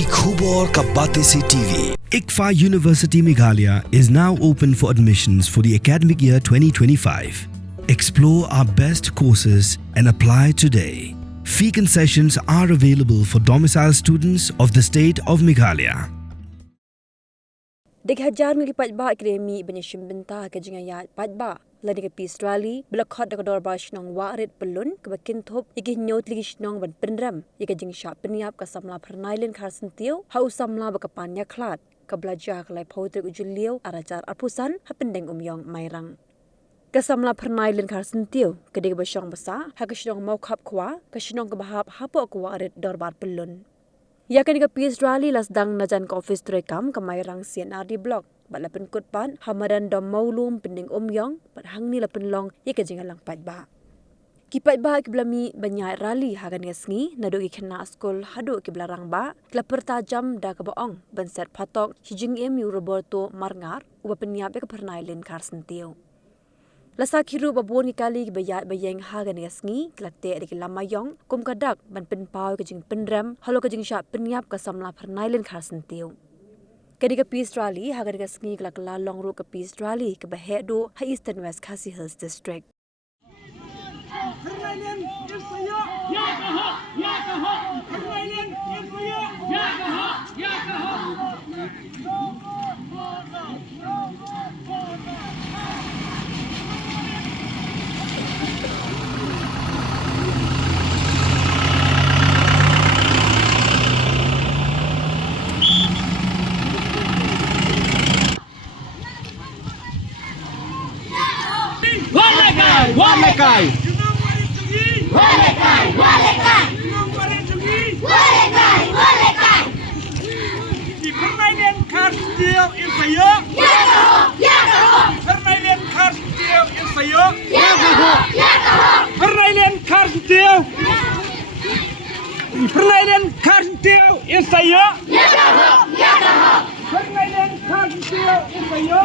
Ki Khubor Ka Bate Se TV. ICFA University Migallia is now open for admissions for the academic year 2025. Explore our best courses and apply today. Fee concessions are available for domicile students of the state of Migallia. Dek Hajar mili Paidbah Akademi benyashim bentah ke Jingiaiaid Paidbah. Lani ke Australia belakot dak dorba shnong warit pelun ke bakin thop iki nyot ligi shnong ban pendram ika jingsha peniap ka samla pernailen kharsentiu hau samla bakapanya klat ke belajar ke lai pautre ujulio arajar arpusan hapendeng umyong Mairang. Ke samla pernailen kharsentiu ke dek basyong basa ha ke shnong mau khap khwa ke shnong ke bahap hapo ke warit dorbat pelun. Ya kan ke Australia lasdang najan ke office trekam ke Mairang CNRD block. Bat lapen kutpan hamadan dom maulum pending umyong bat hang ni lapen long ye ke jingalang Paidbah. Ki Paidbah ke belami banyai rali hagan ngesngi nado ki kena skol hado ke belarang ba klaper tajam da ke boong ban set Patok Jingim Roberto marngar uba peniap ke pernailen karsentiu. Lasa kiru babon ki kali ke bayat bayeng hagan ngesngi klate de ke lamayong kum kadak ban penpau ke jing pendram halo ke jing syak peniap ke samla pernailen karsentiu. Ketika Australia hagar kesngi kelak lalong ru ke Australia ke Bahdo ha Eastern West Khasi Hills District. Walekai. Die permainan karstil in Sawa. Permainan karstil in Sawa. Permainan karstil. Permainan karstil in Sawa. Permainan karstil in Sawa.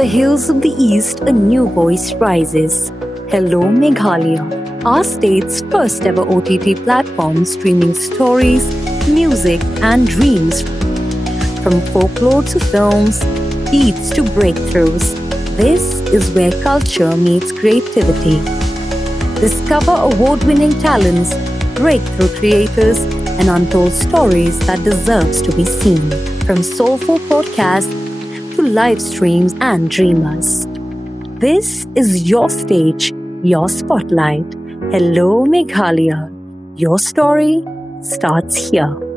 the hills of the east, a new voice rises. Hello, Migallia, our state's first ever OTT platform streaming stories, music, and dreams. From folklore to films, beats to breakthroughs, this is where culture meets creativity. Discover award-winning talents, breakthrough creators, and untold stories that deserves to be seen. From soulful podcasts to live streams and dreamers. This is your stage, your spotlight. Hello, Migallia. Your story starts here.